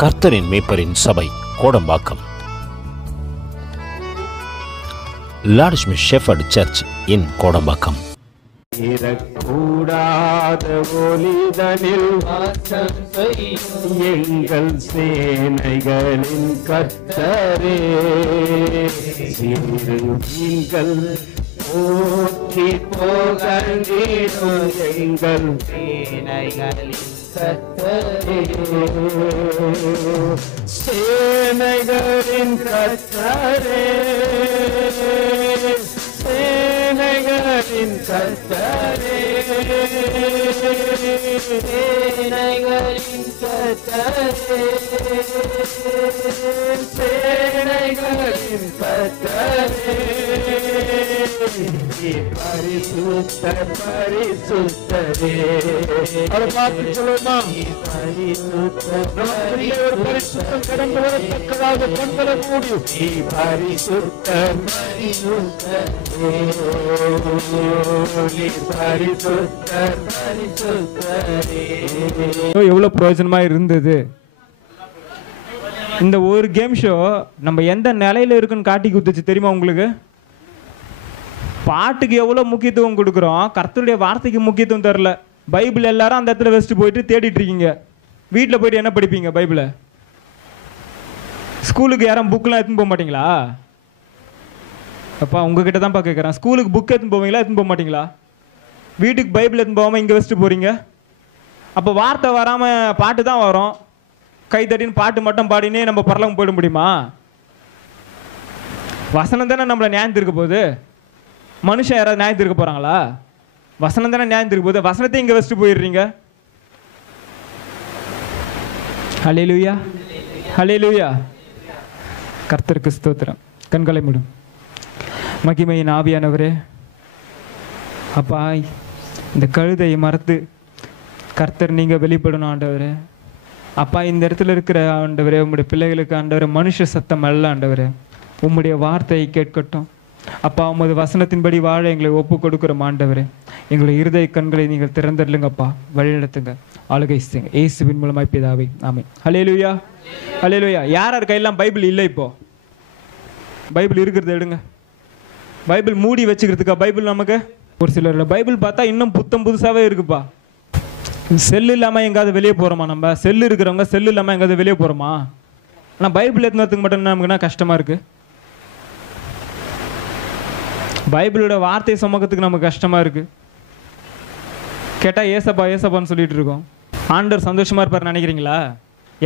கர்த்தரின் மேய்ப்பரின் சபை Kodambakkam. Lord shepherd search இன் கோடம்பாக்கம். கூடாத ஒளிதனில் எங்கள் சேனைகளின் கர்த்தரே, நீங்கள் போற்றி போகிடும் எங்கள் சேனைகளின் கர்த்தரே, சேனைகளின் கர்த்தரே, சேனைகளின் கர்த்தரே, சேனைகளின் கர்த்தரே, சேனைகளின் கர்த்தரே, பரிசுத்தர் பரிசுத்தரே. அதை பார்த்து சொல்லுமா, பரிசுத்தம் கடந்து வரத்தக்கதாக கண்களை மூடி பரிசுத்தர் பரிசுத்தர் பரிசுத்தர் பரிசுத்தரே. எவ்வளவு பிரயோஜனமா இருந்தது இந்த ஒரு கேம் ஷோ. நம்ம எந்த நிலையில இருக்குன்னு காட்டி குத்துச்சு தெரியுமா உங்களுக்கு? பாட்டுக்கு எவ்வளோ முக்கியத்துவம் கொடுக்குறோம், கர்த்தருடைய வார்த்தைக்கு முக்கியத்துவம் தரல. பைபிள் எல்லாரும் அந்த இடத்துல வச்சுட்டு போயிட்டு தேடிட்டு இருக்கீங்க. வீட்டில் போயிட்டு என்ன படிப்பீங்க? பைபிளை. ஸ்கூலுக்கு யாரும் புக்கெலாம் எடுத்துன்னு போக மாட்டீங்களா? அப்பா உங்ககிட்ட தான்ப்பா கேட்குறேன். ஸ்கூலுக்கு புக் எடுத்துன்னு போவீங்களா? எடுத்துன்னு போக மாட்டீங்களா? வீட்டுக்கு பைபிள் எடுத்துன்னு போகாமல் இங்கே வச்சுட்டு போகிறீங்க. அப்போ வார்த்தை வராமல் பாட்டு தான் வரும். கை தட்டின்னு பாட்டு மட்டும் பாடினே நம்ம பரலோகம் போயிட முடியுமா? வசனம் தானே நம்மளை நியாயம் தீர்க்க போகுது. மனுஷன் யாராவது நியாயம் தீர்க்க போகிறாங்களா? வசனம் தானே நியாயம் தீர்க்க போகுது. வசனத்தை இங்கே வச்சுட்டு போயிடுறீங்க. ஹல்லேலூயா, ஹல்லேலூயா. கர்த்தருக்கு ஸ்தோத்திரம். கண்களை மூடும். மகிமையின் ஆவியானவரே, அப்பா இந்த கழுதையை மறந்து கர்த்தர் நீங்கள் வெளிப்படணும் ஆண்டவரே. அப்பா இந்த இடத்துல இருக்கிற ஆண்டவரே, உம்முடைய பிள்ளைகளுக்கு ஆண்டவரே மனுஷ சத்தம் அல்ல ஆண்டவரே, உம்முடைய வார்த்தையை கேட்கட்டும். அப்பா உமது வசனத்தின்படி வாழ எங்களை ஒப்பு கொடுக்குறோம் ஆண்டவரே. எங்களுடைய இருதய கண்களை நீங்கள் திறந்துடலுங்கப்பா, வழிநடத்துங்க, ஆளுகை செய்யுங்க. இயேசுவின் மூலமாய் பிதாவே, ஆமென். ஹல்லேலூயா, ஹல்லேலூயா. யார் யார் கையெல்லாம் பைபிள் இல்லை? இப்போ பைபிள் இருக்கிறத எடுங்க. பைபிள் மூடி வச்சுக்கிறதுக்கா பைபிள் நமக்கு? ஒரு சிலர் பைபிள் பார்த்தா இன்னும் புத்தம் புதுசாகவே இருக்குப்பா. செல்லு இல்லாமல் எங்காவது வெளியே போகிறோமா? நம்ம செல்லு இருக்கிறவங்க செல்லு இல்லாமல் எங்காவது வெளியே போகிறோமா? ஆனால் பைபிள் எடுத்துனதுக்கு மட்டும் நமக்குன்னா கஷ்டமாக இருக்குது. பைபிளோட வார்த்தையை சுமக்கிறதுக்கு நமக்கு கஷ்டமாக இருக்குது. கேட்டால் ஏசப்பா ஏசப்பான்னு சொல்லிட்டு இருக்கோம். ஆண்டவர் சந்தோஷமாக இருப்பார் நினைக்கிறீங்களா?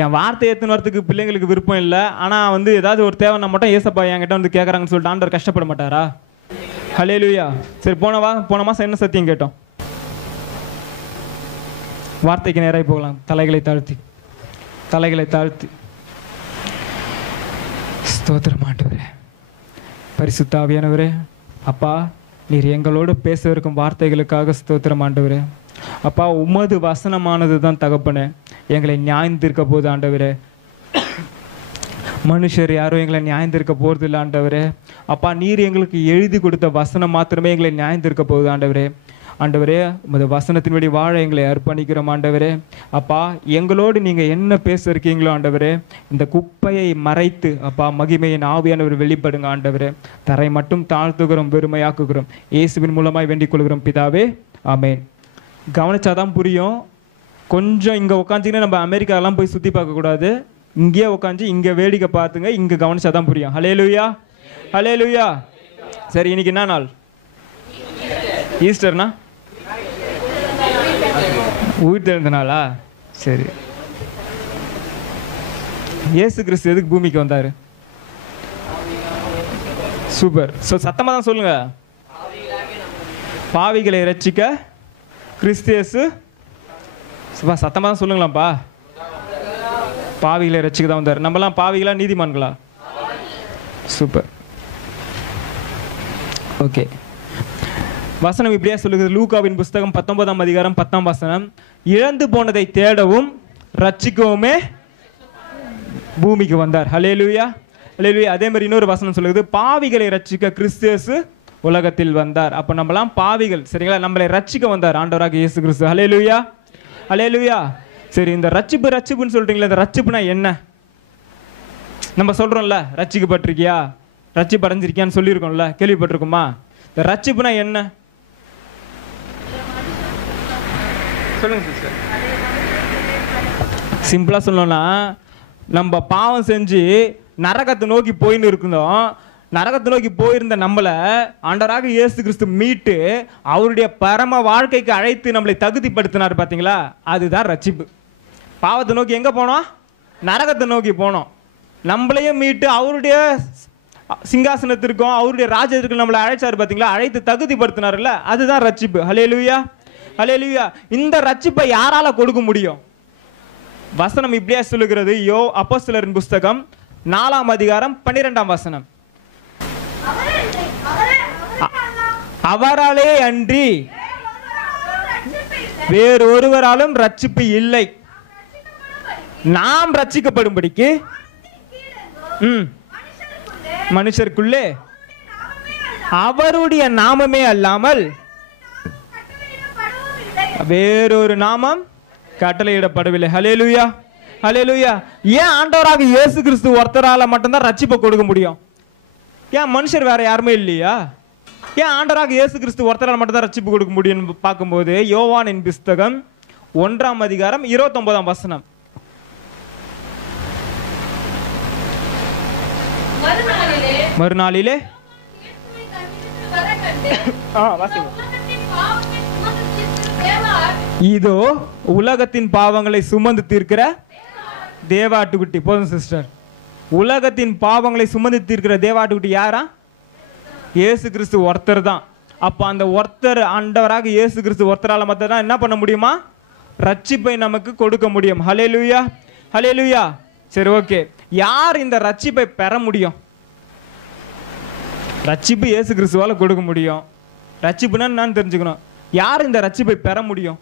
என் வார்த்தை எடுத்துன்னு வரத்துக்கு பிள்ளைங்களுக்கு விருப்பம் இல்லை, ஆனால் ஏதாவது ஒரு தேவைன்னா மட்டும் ஏசப்பா என்கிட்ட வந்து கேட்குறாங்கன்னு சொல்லிட்டு ஆண்டவர் கஷ்டப்பட மாட்டாரா? ஹல்லேலூயா. சரி, போன மாதம் என்ன சத்தியம் கேட்டோம்? வார்த்தைக்கு நேராக போகலாம். தலைகளை தாழ்த்தி, தலைகளை தாழ்த்தி. ஸ்தோத்திரம் ஆண்டவரே, பரிசுத்த ஆவியானவரே. அப்பா நீர் எங்களோடு பேச இருக்கும் வார்த்தைகளுக்காக ஸ்தோத்திரம் ஆண்டவரே. அப்பா உமது வசனமானது தான் தகப்பனே எங்களை நியாயம் தீர்க்க போகுது ஆண்டவரே. மனுஷர் யாரும் எங்களை நியாயம் தீர்க்க போகிறது இல்லை ஆண்டவரே. அப்பா நீர் எங்களுக்கு எழுதி கொடுத்த வசனம் மாத்திரமே எங்களை நியாயம் தீர்க்க போகுது ஆண்டவரே. ஆண்டவரே உமது வசனத்தின்படி வாழ எங்களை அர்ப்பணிக்கிறோம் ஆண்டவரே. அப்பா எங்களோடு நீங்கள் என்ன பேச இருக்கீங்களோ ஆண்டவரே, இந்த குப்பையை மறைத்து அப்பா மகிமையின் ஆவியானவர் வெளிப்படுங்க ஆண்டவரே. தரை மட்டும் தாழ்த்துகிறோம், வெறுமையாக்குகிறோம். இயேசுவின் மூலமாய் வேண்டிக் கொள்கிறோம் பிதாவே, ஆமென். கவனிச்சாதான் புரியும். கொஞ்சம் இங்கே உட்காந்துங்கன்னா நம்ம அமெரிக்காலாம் போய் சுற்றி பார்க்கக்கூடாது. இங்கேயே உட்காந்து இங்கே வேடிக்கை பார்த்துங்க, இங்கே கவனிச்சாதான் புரியும். ஹல்லேலூயா, ஹல்லேலூயா. சரி, இன்னைக்கு என்ன நாள்? ஈஸ்டர்னா உயிர் தெரிந்த நாளா? சரி. இயேசு கிறிஸ்து எதுக்கு பூமிக்கு வந்தார்? சூப்பர். ஸோ சத்தமாக தான் சொல்லுங்க. பாவிகளை ரட்சிக்க கிறிஸ்து இயேசு. சத்தமாக தான் சொல்லுங்களாம்ப்பா. பாவிகளை ரட்சிக்க தான் வந்தார். நம்மலாம் பாவிகளா நீதிமான்களா? சூப்பர். ஓகே. வசனம் இப்படியா சொல்லுகிறது. லூக்காவின் புஸ்தகம் 19ஆம் அதிகாரம் 10ஆம் வசனம். இழந்து போனதை தேடவும் ரட்சிக்கவுமே பூமிக்கு வந்தார். ஹல்லேலூயா, ஹல்லேலூயா. அதே மாதிரி இன்னொரு வசனம் சொல்லுது, பாவிகளை ரட்சிக்க கிறிஸ்து இயேசு உலகத்தில் வந்தார். அப்போ நம்மலாம் பாவிகள், சரிங்களா? நம்மளை ரட்சிக்க வந்தார் ஆண்டவராக இயேசு கிறிஸ்து. ஹல்லேலூயா, ஹல்லேலூயா. சரி, இந்த ரட்சிப்புன்னு சொல்றீங்களா, இந்த ரட்சிப்புனா என்ன? நம்ம சொல்றோம்ல, ரட்சிக்கப்பட்டிருக்கியா, ரட்சிப்பு அடைஞ்சிருக்கியான்னு சொல்லியிருக்கோம்ல, கேள்விப்பட்டிருக்கோமா? இந்த ரட்சிப்புனா என்ன சொல்லுங்க சிஸ்டர். சிம்பிளா சொல்லணும்னா, நம்ம பாவம் செஞ்சு நரகத்தை நோக்கி போயின்னு இருக்கணும். நரகத்தை நோக்கி போயிருந்த நம்மளை ஆண்டவராக இயேசு கிறிஸ்து மீட்டு அவருடைய பரம வாழ்க்கைக்கு அழைத்து நம்மளை தகுதிப்படுத்தினார் பார்த்தீங்களா, அதுதான் ரட்சிப்பு. பாவத்தை நோக்கி எங்கே போனோம்? நரகத்தை நோக்கி போனோம். நம்மளையும் மீட்டு அவருடைய சிங்காசனத்திற்கும் அவருடைய ராஜ்யத்திற்கும் நம்மளை அழைச்சார் பார்த்தீங்களா, அழைத்து தகுதிப்படுத்தினார்ல, அதுதான் ரட்சிப்பு. ஹல்லேலூயா, ஹல்லேலூயா. இந்த ரட்சிப்பை யாரால கொடுக்க முடியும்? வசனம் இப்படியே சொல்லுகிறது. அப்போஸ்தலரின் புஸ்தகம் 4ஆம் அதிகாரம் 12ஆம் வசனம். அவராலே அன்றி வேறொருவராலும் ரட்சிப்பு இல்லை. நாம் ரட்சிக்கப்படும்படிக்கு மனுஷருக்குள்ளே அவருடைய நாமமே அல்லாமல் வேறொரு நாமம் கட்டளையிடப்படவில்லை. ஹல்லேலூயா, ஹல்லேலூயா. ஏன் ஆண்டவராக இயேசு கிறிஸ்து ஒருத்தரால மட்டும்தான் ரட்சிப்பை கொடுக்க முடியும்? ஏன் மனுஷர் வேற யாருமே இல்லையா? ஏன் ஆண்டவராக இயேசு கிறிஸ்து ஒருத்தரால் மட்டும்தான் ரட்சிப்பு கொடுக்க முடியும்னு பார்க்கும்போது, யோவானின் புஸ்தகம் 1ஆம் அதிகாரம் 29ஆம் வசனம். மறுநாளிலே இதோ உலகத்தின் பாவங்களை சுமந்து தீர்க்கிற தேவாட்டுக்குட்டி. போதும் சிஸ்டர். உலகத்தின் பாவங்களை சுமந்து தீர்க்கிற தேவாட்டுக்குட்டி யாரா? இயேசு கிறிஸ்து ஒருத்தர் தான். அப்போ அந்த ஒருத்தர் ஆண்டவராக இயேசு கிறிஸ்து ஒருத்தரால் மட்டும் தான் என்ன பண்ண முடியுமா? ரட்சிப்பை நமக்கு கொடுக்க முடியும். ஹல்லேலூயா, ஹல்லேலூயா. சரி, ஓகே. யார் இந்த ரட்சிப்பை பெற முடியும்? ரட்சிப்பு இயேசு கிறிஸ்துவால் கொடுக்க முடியும். ரட்சிப்புனா நான் தெரிஞ்சுக்கணும். யார் இந்த ரட்சிப்பை பெற முடியும்?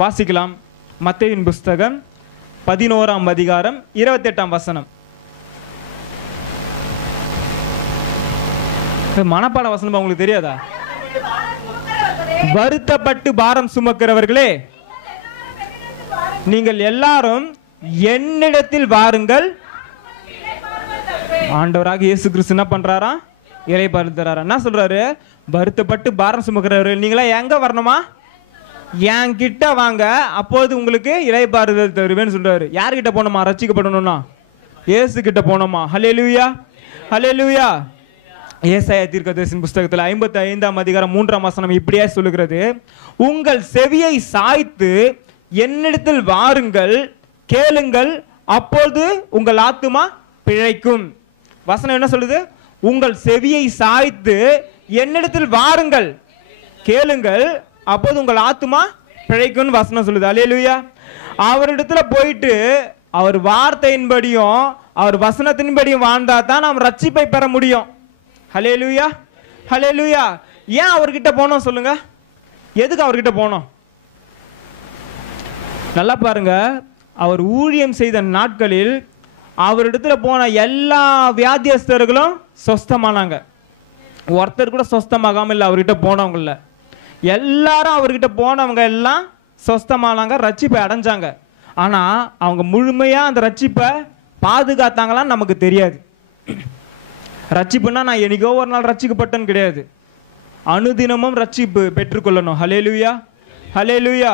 வாசிக்கலாம். மத்தேயுவின் புஸ்தகம் 11ஆம் அதிகாரம் 28ஆம் வசனம். மனப்பாட வசனம் உங்களுக்கு தெரியாதா? வருத்தப்பட்டு பாரம் சுமக்கிறவர்களே, நீங்கள் எல்லாரும் என்னிடத்தில் வாருங்கள். ஆண்டவராக இயேசு கிறிஸ்து என்ன பண்றாரா? இளைப்பாறுதல் தராரா? என்ன சொல்றாரு? வருத்தப்பட்டு பாரம் சுமக்கிறவர்கள் நீங்களா எங்க வரணுமா? என் கிட்ட வாங்க, அப்போது உங்களுக்கு இளைப்பாறுதல் தருவேன்னு சொல்றாரு. யார்கிட்ட போனோமா? ரட்சிக்கப்படணும்னா இயேசு கிட்ட போனோமா? ஹல்லேலூயா, ஹல்லேலூயா. ஏசாயா தீர்க்கதரிசியின் புஸ்தகத்தில் 55ஆம் அதிகாரம் 3ஆம் வசனம் இப்படியே சொல்லுகிறது. உங்கள் செவியை சாய்த்து என்னிடத்தில் வாருங்கள், கேளுங்கள், அப்போது உங்கள் ஆத்துமா பிழைக்கும். வசனம் என்ன சொல்லுது? உங்கள் செவியை சாய்த்து என்னிடத்தில் வாருங்கள், கேளுங்கள், அப்போது உங்கள் ஆத்துமா பிழைக்கும் வசனம் சொல்லுது. அல்லேலூயா. அவரிடத்துல போயிட்டு அவர் வார்த்தையின்படியும் அவர் வசனத்தின்படியும் வாழ்ந்தா தான் நாம் ரட்சிப்பை பெற முடியும். ஹல்லேலூயா, ஹல்லேலூயா. ஏன் அவர்கிட்ட போனோம் சொல்லுங்க? எதுக்கு அவர்கிட்ட போனோம்? நல்லா பாருங்க. அவர் ஊழியம் செய்த நாட்களில் அவரிடத்துல போன எல்லா வியாதியஸ்தர்களும் சொஸ்தமானாங்க. ஒருத்தர் கூட சொஸ்தமாகாம இல்லை. அவர்கிட்ட போனவங்கள எல்லாரும் அவர்கிட்ட போனவங்க எல்லாம் சொஸ்தமானாங்க, ரட்சிப்பை அடைஞ்சாங்க. ஆனா அவங்க முழுமையா அந்த ரட்சிப்பை பாதுகாத்தாங்களான்னு நமக்கு தெரியாது. ரட்சிப்புன்னா நான் என்னைக்கோ ஒரு நாள் ரட்சிக்கப்பட்டேன்னு கிடையாது. அனுதினமும் ரட்சிப்பு பெற்றுக்கொள்ளணும். ஹல்லேலூயா, ஹல்லேலூயா.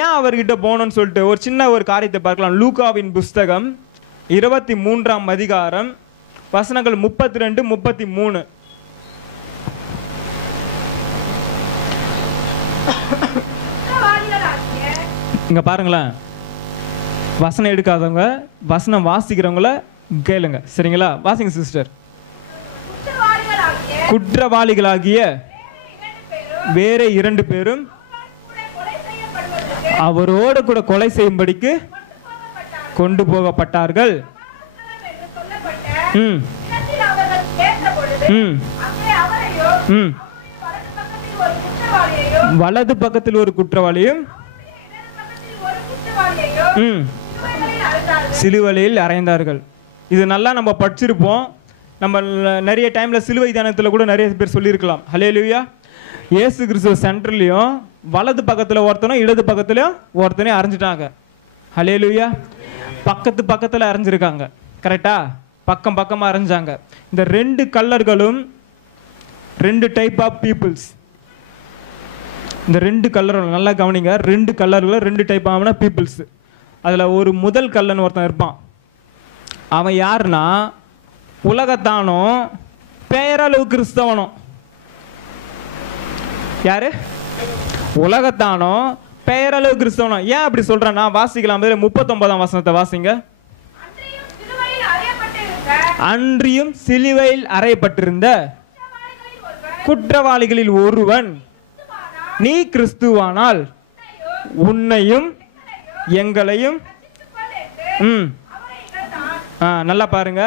ஏன் அவர்கிட்ட போகணும்னு சொல்லிட்டு ஒரு சின்ன ஒரு காரியத்தை பார்க்கலாம். லூக்காவின் புஸ்தகம் 23ஆம் அதிகாரம் வசனங்கள் 32, 33. இங்க பாருங்களேன். வசனம் எடுக்காதவங்க வசனம் வாசிக்கிறவங்கள கேளுங்க, சரிங்களா? வாசிங்க சிஸ்டர். குற்றவாளிகளாகிய வேற 2 பேரும் அவரோடு கூட கொலை செய்யும்படிக்கு கொண்டு போகப்பட்டார்கள். வலது பக்கத்தில் ஒரு குற்றவாளியும் சிலுவையில் அறைந்தார்கள். இது நல்லா நம்ம படிச்சிருப்போம். நம்ம நிறைய டைம்ல சிலுவை தியானத்துல கூட நிறைய பேர் சொல்லியிருக்கலாம். ஹல்லேலூயா. இயேசு கிறிஸ்துவ சென்டர்லயும் வலது பக்கத்துல ஒருத்தனும் இடது பக்கத்துலயும் ஒருத்தனையும் அரைஞ்சிட்டாங்க. ஹல்லேலூயா. பக்கத்து பக்கத்தில் அரைஞ்சிருக்காங்க, கரெக்டா? பக்கம் பக்கமாக அரைஞ்சாங்க. இந்த 2 கல்லர்களும் 2 டைப் ஆஃப் பீப்புள்ஸ். இந்த 2 கல்லர்கள் நல்லா கவனிங்க. 2 கல்லர்களும் 2 டைப் ஆன பீப்புள்ஸ். அதில் ஒரு முதல் கல்லன் ஒருத்தன் இருப்பான். அவன் யாருன்னா உலகத்தானும் பெயரளவு கிறிஸ்தவனும். யாரு? உலகத்தானும் பெயரளவு கிறிஸ்தவனும். ஏன் அப்படி சொல்றேன்னா வாசிக்கலாம். 39ஆம் வசனத்தை வாசிங்க. அன்றியும் சிலுவையில் அறையப்பட்டிருந்த குற்றவாளிகளில் ஒருவன் நீ கிறிஸ்துவானால் உன்னையும் எங்களையும். நல்லா பாருங்க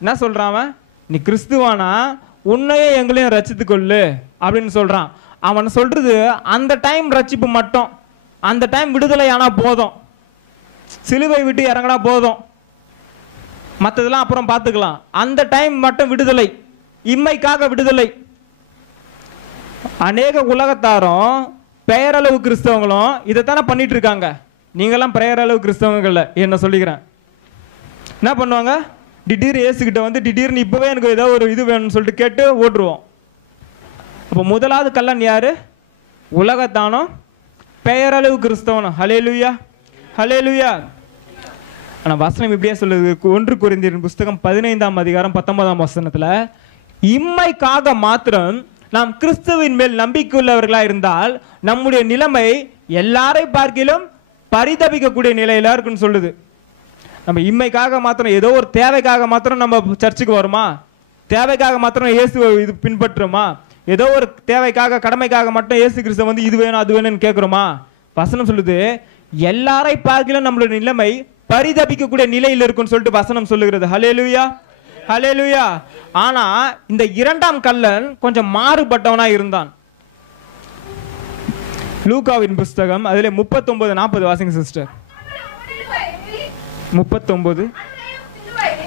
என்ன சொல்றான். நீ கிறிஸ்துவானா உன்னையும் எங்களையும் ரட்சித்துக் கொள்ளு அப்படின்னு சொல்றான். அவன் சொல்றது அந்த டைம் ரட்சிப்பு மட்டும், அந்த டைம் விடுதலை ஆனா போதும், சிலுவை விட்டு இறங்கினா போதும், மற்றதெல்லாம் அப்புறம் பார்த்துக்கலாம். அந்த டைம் மட்டும் விடுதலை, இம்மைக்காக விடுதலை. அநேக உலகத்தாரும் பெயரளவு கிறிஸ்தவங்களும் இதைத்தானே பண்ணிட்டு இருக்காங்க. நீங்களாம் பெயரளவு கிறிஸ்தவங்கள்ல என்ன சொல்லிக்கிறேன். என்ன பண்ணுவாங்க? திடீர்னு ஏசுகிட்ட வந்து திடீர்னு இப்பவே எனக்கு ஏதோ ஒரு இது வேணும்னு சொல்லிட்டு கேட்டு ஓட்டுருவோம். அப்போ முதலாவது கல்லன் யாரு? உலகத்தானோ பெயரளவு கிறிஸ்தவனும். ஹல்லேலூயா, ஹல்லேலூயா. ஆனால் வசனம் இப்படியே சொல்லுது. 1 கொரிந்தியர் புஸ்தகம் 15ஆம் அதிகாரம் 19ஆம் வசனத்துல, இம்மைக்காக மாத்திரம் நாம் கிறிஸ்துவின் மேல் நம்பிக்கை உள்ளவர்களா இருந்தால் நம்முடைய நிலைமை எல்லாரை பார்க்கிலும் பரிதபிக்கக்கூடிய நிலையில இருக்குன்னு சொல்லுது. நம்ம இம்மைக்காக மாத்திரம், ஏதோ ஒரு தேவைக்காக மாத்திரம் நம்ம சர்ச்சுக்கு வருமா? தேவைக்காக மாத்திரம் இயேசுவை இது பின்பற்றுமா? ஏதோ ஒரு தேவைக்காக கடமைக்காக மட்டும் இயேசு கிறிஸ்து வந்து இது வேணும் அது வேணும்னு கேட்குறோமா? வசனம் சொல்லுது எல்லாரை பார்க்கிலும் நம்மளுடைய நிலைமை பரிதபிக்கக்கூடிய நிலையில் இருக்குன்னு சொல்லிட்டு வசனம் சொல்லுகிறது. ஹல்லேலூயா, ஹல்லேலூயா. ஆனா இந்த 2ஆம் கல்லன் கொஞ்சம் மாறுபட்டவனா இருந்தான். லூக்காவின் புஸ்தகம் அதிலே 39-40 வாசிங்க சிஸ்டர். 39.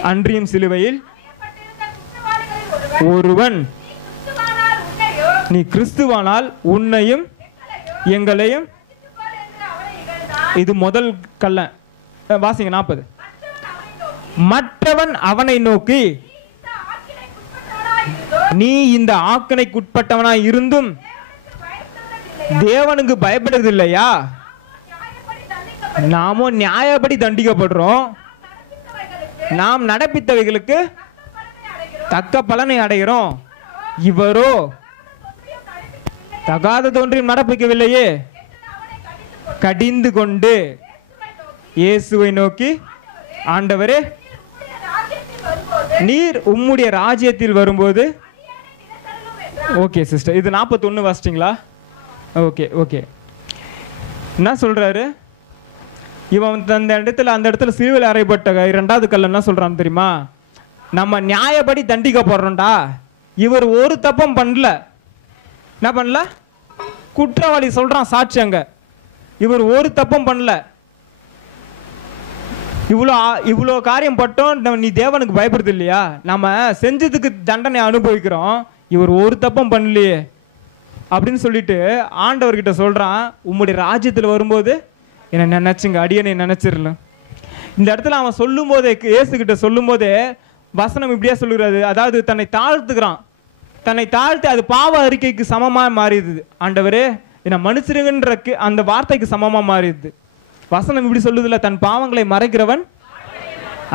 அன்றியும் சிலுவையில் ஒருவன் நீ கிறிஸ்துவானால் உன்னையும் எங்களையும். இது முதல் கல்லன். வாசிங்க 40. மற்றவன் அவனை நோக்கி நீ இந்த ஆக்கினைக்குட்பட்டவனாய் இருந்தும் தேவனுக்கு பயப்படுறதில்லையா? நாமும் நியாயப்படி தண்டிக்கப்படுறோம், நாம் நடப்பித்தவைகளுக்கு தக்க பலனை அடைகிறோம், இவரோ தகாத ஒன்றையும் நடப்பிக்கவில்லையே. கடிந்து கொண்டு இயேசுவை நோக்கி, ஆண்டவரே நீர் உம்முடைய ராஜ்யத்தில் வரும்போது. ஓகே சிஸ்டர், இது 41 வாசிச்சிங்களா? Okay okay. என்ன சொல்றாரு இவன்? அந்த இடத்துல சிலுவையில் அறையப்பட்ட 2வது கல்ல என்ன சொல்றான் தெரியுமா? நம்ம நியாயப்படி தண்டிக்கப்படுறோம்டா. இவர் ஒரு தப்பும் பண்ணல. என்ன பண்ணல? குற்றவாளி சொல்றான் சாட்சி அங்க. இவர் ஒரு தப்பும் பண்ணல. இவ்வளோ காரியம் பட்டோம், நீ தேவனுக்கு பயப்படுது இல்லையா? நம்ம செஞ்சதுக்கு தண்டனை அனுபவிக்கிறோம், இவர் ஒரு தப்பும் பண்ணலையே அப்படின்னு சொல்லிட்டு ஆண்டவர்கிட்ட சொல்றான், உம்முடைய ராஜ்யத்தில் வரும்போது என்னை நினைச்சுங்க, அடியனை நினைச்சிடலாம். இந்த இடத்துல அவன் சொல்லும் போதே, இயேசுகிட்ட சொல்லும் போதே வசனம் இப்படியே சொல்லுகிறது. அதாவது தன்னை தாழ்த்துக்கிறான். தன்னை தாழ்த்து அது பாவ அறிக்கைக்கு சமமா மாறிடுது. ஆண்டவரே என்னை மன்னிச்சிருங்கன்ற அந்த வார்த்தைக்கு சமமா மாறிடுது. வசனம் இப்படி சொல்லுதுல, தன் பாவங்களை மறைக்கிறவன்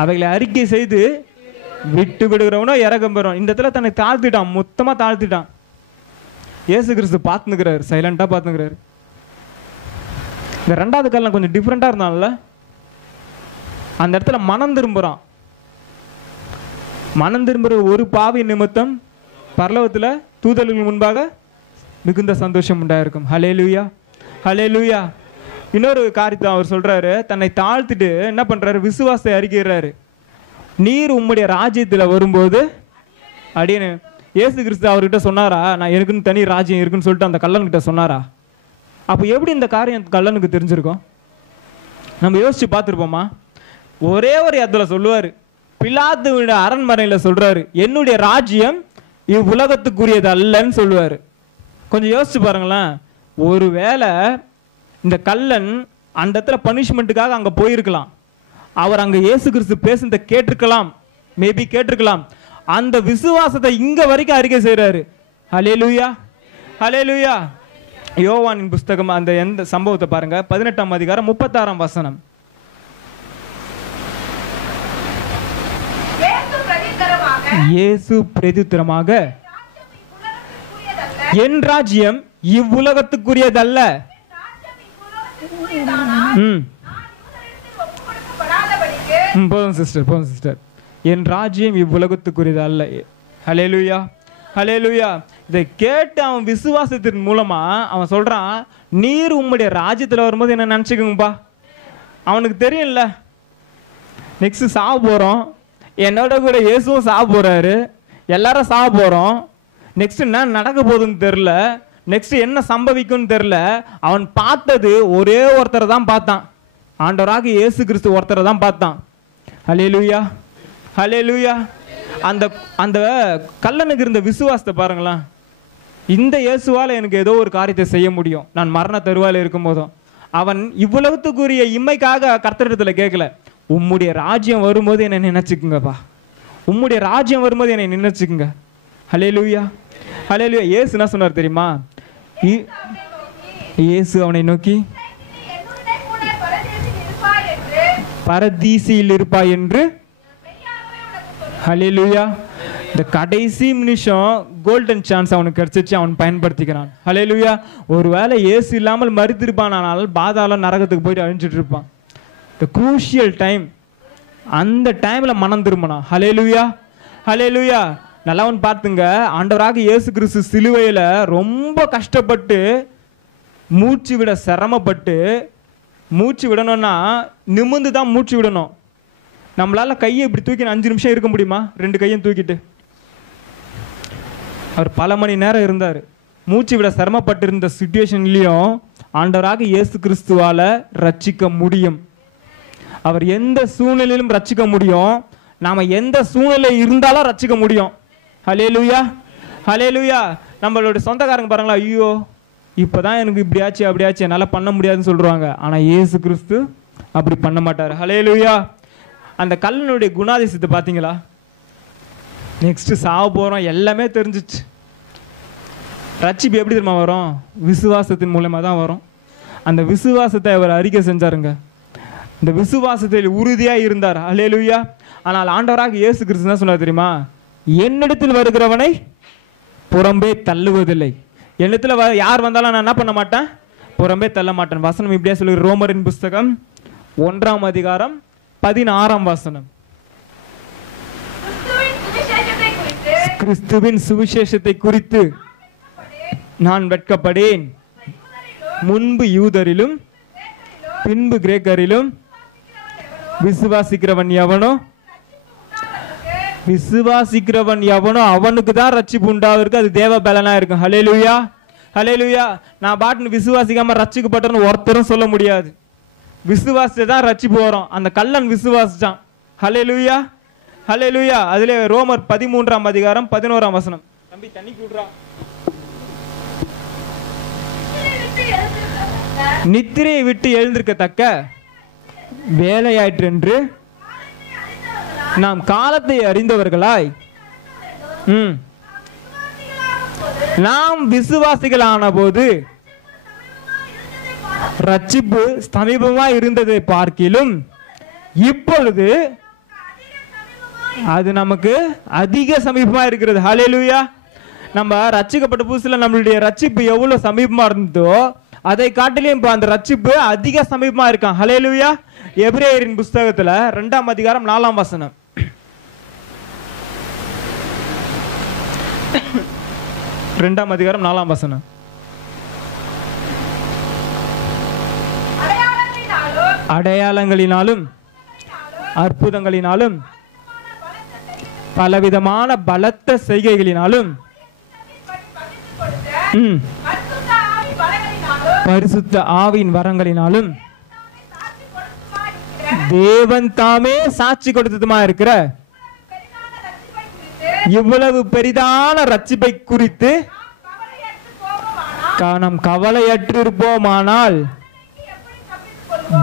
அவைகளை அறிக்கை செய்து விட்டு விடுகிறவனோ இறக்கம் பெறுவான். இந்த இடத்துல தன்னை தாழ்த்திட்டான், மொத்தமா தாழ்த்திட்டான். இயேசு கிறிஸ்து பார்த்துக்கிறாரு, சைலண்டா பார்த்துக்கிறாரு. இந்த 2வது கல்ல கொஞ்சம் டிஃப்ரெண்டா இருந்தான்ல, அந்த இடத்துல மனம் திரும்புறான். மனம் திரும்புற ஒரு பாவி நிமித்தம் பரலோகத்துல தூதர்கள் முன்பாக மிகுந்த சந்தோஷம் உண்டாயிருக்கும். ஹல்லேலூயா, ஹல்லேலூயா. இன்னொரு காரியத்தை அவர் சொல்றாரு, தன்னை தாழ்த்திட்டு என்ன பண்றாரு? விசுவாசத்தை அறிக்கிறாரு. நீர் உம்முடைய ராஜ்யத்தில் வரும்போது அப்படின்னு இயேசு கிறிஸ்து அவர்கிட்ட சொன்னாரா? நான் எனக்குன்னு தனி ராஜ்யம் இருக்குன்னு சொல்லிட்டு அந்த கல்லன்கிட்ட சொன்னாரா? அப்போ எப்படி இந்த காரியம் கல்லனுக்கு தெரிஞ்சிருக்கும்? நம்ம யோசிச்சு பார்த்துருப்போமா? ஒரே ஒரு இடத்துல சொல்லுவார், பிலாத்து அரண்மனையில் சொல்றாரு, என்னுடைய ராஜ்யம் இவ்வுலகத்துக்குரியது அல்லன்னு சொல்லுவார். கொஞ்சம் யோசிச்சு பாருங்களேன். ஒருவேளை இந்த கல்லன் அந்த இடத்துல பனிஷ்மெண்ட்டுக்காக அங்கே போயிருக்கலாம். அவர் அங்கே இயேசு கிறிஸ்து பேசுனதை கேட்டிருக்கலாம், மேபி கேட்டிருக்கலாம். அந்த விசுவாசத்தை இங்க வரைக்கும் அறிக்கை செய்கிறாரு. ஹல்லேலூயா, ஹல்லேலூயா. யோவானின் புஸ்தகம் அந்த எந்த சம்பவத்தை பாருங்க, 18ஆம் அதிகாரம் 36ஆம் வசனம். இயேசு பிரதித்திரமாக, என் ராஜ்யம் இவ்வுலகத்துக்குரியதல்ல. போதும் சிஸ்டர், போதும் சிஸ்டர். என் ராஜ்யம் இவ்வுலகத்துக்குரியது அல்ல. ஹல்லேலூயா, ஹல்லேலூயா. இதை கேட்டு அவன் விசுவாசத்தின் மூலமா அவன் சொல்றான், நீர் உம்முடைய ராஜ்யத்தில் வரும்போது என்ன நினச்சிக்கோங்கப்பா. அவனுக்கு தெரியும்ல, நெக்ஸ்ட் சாவ போகிறோம், என்னோட கூட இயேசுவும் சாவ போகிறாரு, எல்லாரும் சாவ போகிறோம். நெக்ஸ்ட் என்ன நடக்க போகுதுன்னு தெரில, நெக்ஸ்ட் என்ன சம்பவிக்கும்னு தெரில. அவன் பார்த்தது ஒரே ஒருத்தரை தான் பார்த்தான், ஆண்டவராக இயேசு கிறிஸ்து ஒருத்தரை தான் பார்த்தான். ஹல்லேலூயா, ஹல்லேலூயா. அந்த அந்த கல்லனுக்கு இருந்த விசுவாசத்தை பாருங்களேன். இந்த இயேசுவால் எனக்கு ஏதோ ஒரு காரியத்தை செய்ய முடியும், நான் மரண தருவாயில் இருக்கும் போதும். அவன் இவ்வுலகத்துக்குரிய இம்மைக்காக கர்த்தரிடத்தில் கேட்கல, உம்முடைய ராஜ்யம் வரும்போது என்னை நினைச்சுக்குங்கப்பா, உம்முடைய ராஜ்யம் வரும்போது என்னை நினைச்சுக்குங்க. ஹல்லேலூயா, ஹல்லேலூயா. இயேசு என்ன சொன்னார் தெரியுமா? இயேசு அவனை நோக்கி, பரதீசியில் இருப்பாய் என்று. ஹல்லேலூயா. இந்த கடைசி நிமிஷம் கோல்டன் சான்ஸ் அவனுக்கு கிடைச்சிச்சு, அவன் பயன்படுத்திக்கிறான். ஹல்லேலூயா. ஒருவேளை இயேசு இல்லாமல் மறித்திருப்பான், ஆனால் பாதாளம் நரகத்துக்கு போயிட்டு அழிஞ்சிட்டு இருப்பான். த குரூஷியல் டைம், அந்த டைம்ல மனம் திரும்பினான். ஹல்லேலூயா, ஹல்லேலூயா. நல்லவன் பார்த்துங்க, ஆண்டவராக இயேசு கிறிஸ்து சிலுவையில் ரொம்ப கஷ்டப்பட்டு மூச்சு விட சிரமப்பட்டு, மூச்சு விடணும்னா நிமிர்ந்து தான் மூச்சு விடணும். நம்மளால கையை இப்படி தூக்கி 5 நிமிஷம் இருக்க முடியுமா? 2 கையும் தூக்கிட்டு அவர் பல மணி நேரம் இருந்தார். மூச்சு விட சிரமப்பட்டிருந்த சிச்சுவேஷன்லையும் ஆண்டவராக இயேசு கிறிஸ்துவால ரட்சிக்க முடியும். அவர் எந்த சூழ்நிலையிலும் ரட்சிக்க முடியும். நாம எந்த சூழ்நிலை இருந்தாலும் ரட்சிக்க முடியும். ஹல்லேலூயா, ஹல்லேலூயா. நம்மளோட சொந்தக்காரங்க பாருங்களா, ஐயோ இப்போதான் எனக்கு இப்படி ஆச்சு அப்படி ஆச்சு, என்னால் பண்ண முடியாதுன்னு சொல்லுவாங்க. ஆனால் இயேசு கிறிஸ்து அப்படி பண்ண மாட்டார். ஹல்லேலூயா. அந்த கல்லனுடைய குணாதிசயத்தை பார்த்தீங்களா? நெக்ஸ்ட் சாவ போகிறோம், எல்லாமே தெரிஞ்சிச்சு. ரட்சிப்பு எப்படி தெரியுமா வரும்? விசுவாசத்தின் மூலமாக தான் வரும். அந்த விசுவாசத்தை அவர் அறிக்கை செஞ்சாருங்க. இந்த விசுவாசத்தில் உறுதியாக இருந்தார். ஹல்லேலூயா. ஆனால் ஆண்டவராக இயேசு கிறிஸ்து என்ன சொன்னார் தெரியுமா? என்னிடத்தில் வருகிறவனை புறம்பே தள்ளுவதில்லை. என்னிடத்தில் யார் வந்தாலும் நான் என்ன பண்ண மாட்டேன், புறம்பே தள்ள மாட்டேன். வசனம் இப்படியே சொல்லி, ரோமரின் புஸ்தகம் 1ஆம் அதிகாரம் 16ஆம் வசனம். கிறிஸ்துவின் சுவிசேஷத்தை குறித்து நான் வெட்கப்படேன். முன்பு யூதரிலும் பின்பு கிரேக்கரிலும் விசுவாசிக்கிறவன் எவனோ அவனுக்கு தான் ரட்சிப்பு உண்டாவிருக்கு. அது தேவ பலனா இருக்கும். ஹல்லேலூயா, ஹல்லேலூயா. நான் பாட்டுன்னு விசுவாசிக்காம ரட்சிக்கப்பட்டன்னு ஒருத்தரும் சொல்ல முடியாது. விசுவாசத்தை தான் ரட்சிப்பு வரும். அந்த கல்லன் விசுவாசிச்சான். ஹல்லேலூயா, ஹல்லேலூயா. அதிலே ரோமர் 13ஆம் அதிகாரம் 11ஆம் வசனம். தம்பி தண்ணி கூடுறா. நித்திரையை விட்டு எழுந்திருக்கத்தக்க வேலையாயிற்று என்று நாம் காலத்தை அறிந்தவர்களாய் நாம் விசுவாசிகளான போது ரட்சிப்பு சமீபமாய் இருந்ததை பார்க்கிலும் இப்பொழுது அது நமக்கு அதிக சமீபமா இருக்கிறது. ஹல்லேலூயா. நம்ம ரட்சிக்கப்பட்ட புதுசுல நம்மளுடைய ரட்சிப்பு எவ்வளவு சமீபமா இருந்ததோ அதை காட்டிலும் இப்ப அந்த ரட்சிப்பு அதிக சமீபமா இருக்கான். ஹல்லேலூயா. எபிரேயரின் புஸ்தகத்துல 2ஆம் அதிகாரம் 4ஆம் வசனம். 2ஆம் அதிகாரம் 4ஆம் வசனம். அடையாளங்களினாலும் அற்புதங்களினாலும் பலவிதமான பலத்த செய்கைகளினாலும் பரிசுத்த ஆவியின் வரங்களினாலும் தேவன் தாமே சாட்சி கொடுத்ததுமா இருக்கிற இவ்வளவு பெரிதான ரட்சிப்பை குறித்து நாம் கவலையற்றிருப்போமானால்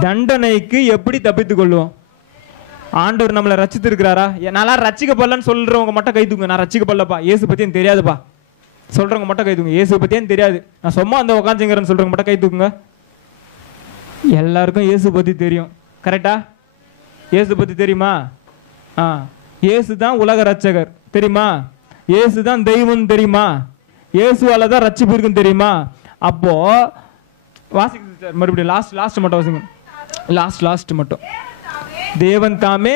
தண்டனைக்கு எப்படி தப்பித்துக் கொள்வோம்? ஆண்டவர் நம்மளை ரச்சித்து இருக்கிறாரா? நான் ரச்சிக்கப்படலன்னு சொல்றவங்க மட்டும் கை தூங்க. நான் ரச்சிக்கப்படலப்பா, இயேசு பத்தி எனக்கு தெரியாதுப்பா சொல்றவங்க மட்டும் கை தூங்க. இயேசு பத்தி எனக்கு தெரியாது, நான் சும்மா அந்த உட்காந்துங்கிறேன்னு சொல்றவங்க மட்டும் கை தூக்குங்க. எல்லாருக்கும் இயேசு பத்தி தெரியும். கரெக்டா? இயேசு பத்தி தெரியுமா? இயேசு தான் உலக ரட்சகர் தெரியுமா? இயேசு தான் தெய்வம் தெரியுமா? இயேசுவால தான் ரட்சிப்பு இருக்குன்னு தெரியுமா? அப்போ வாசிக்க மறுபடியும் லாஸ்ட் மட்டும் வாசிங்க. லாஸ்ட் மட்டும். தேவன் தாமே